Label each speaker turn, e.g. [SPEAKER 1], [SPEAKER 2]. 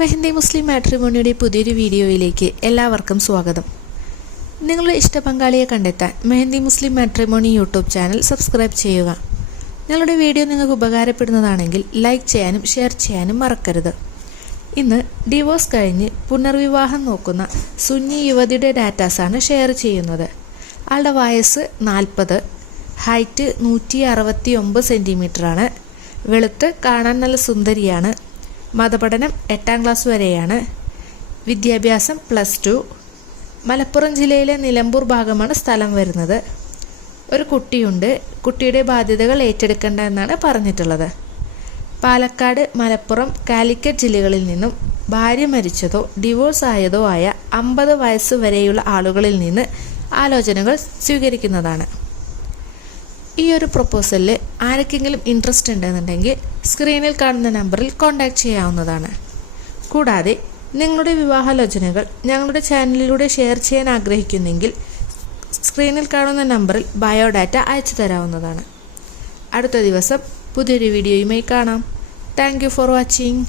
[SPEAKER 1] മെഹന്തി മുസ്ലിം മാട്രിമോണിയുടെ പുതിയൊരു വീഡിയോയിലേക്ക് എല്ലാവർക്കും സ്വാഗതം. നിങ്ങളുടെ ഇഷ്ട പങ്കാളിയെ കണ്ടെത്താൻ Mehandi Muslim matrimony YouTube channel subscribe ചെയ്യുക. നിങ്ങളുടെ വീഡിയോ നിങ്ങൾക്ക് ഉപകാരപ്പെടുന്നതാണെങ്കിൽ ലൈക്ക് ചെയ്യാനും ഷെയർ ചെയ്യാനും മറക്കരുത്. ഇന്ന് ഡിവോഴ്സ് കഴിഞ്ഞ് പുനർവിവാഹം നോക്കുന്ന സുന്നി യുവതിയുടെ ഡാറ്റാസാണ് ഷെയർ ചെയ്യുന്നത്. ആളുടെ വയസ്സ് നാൽപ്പത് ഹൈറ്റ് നൂറ്റി അറുപത്തി ഒമ്പത് സെന്റിമീറ്ററാണ് വെളുത്ത് കാണാൻ നല്ല സുന്ദരിയാണ്. മതപഠനം എട്ടാം ക്ലാസ് വരെയാണ്. വിദ്യാഭ്യാസം പ്ലസ് ടു മലപ്പുറം ജില്ലയിലെ നിലമ്പൂർ ഭാഗമാണ് സ്ഥലം വരുന്നത്. ഒരു കുട്ടിയുണ്ട്. കുട്ടിയുടെ ബാധ്യതകൾ ഏറ്റെടുക്കേണ്ട എന്നാണ് പറഞ്ഞിട്ടുള്ളത്. പാലക്കാട് മലപ്പുറം കാലിക്കറ്റ് ജില്ലകളിൽ നിന്നും ഭാര്യ മരിച്ചതോ ഡിവോഴ്സ് ആയതോ ആയ അമ്പത് വയസ്സ് വരെയുള്ള ആളുകളിൽ നിന്ന് ആലോചനകൾ സ്വീകരിക്കുന്നതാണ്. ഈ ഒരു പ്രൊപ്പോസലിൽ ആർക്കെങ്കിലും ഇൻട്രസ്റ്റ് ഉണ്ടെന്നുണ്ടെങ്കിൽ സ്ക്രീനിൽ കാണുന്ന നമ്പറിൽ കോൺടാക്റ്റ് ചെയ്യാവുന്നതാണ്. കൂടാതെ നിങ്ങളുടെ വിവാഹാലോചനകൾ ഞങ്ങളുടെ ചാനലിലൂടെ ഷെയർ ചെയ്യാൻ ആഗ്രഹിക്കുന്നെങ്കിൽ സ്ക്രീനിൽ കാണുന്ന നമ്പറിൽ ബയോഡാറ്റ അയച്ചു തരാവുന്നതാണ്. അടുത്ത ദിവസം പുതിയൊരു വീഡിയോയുമായി കാണാം. Thank for watching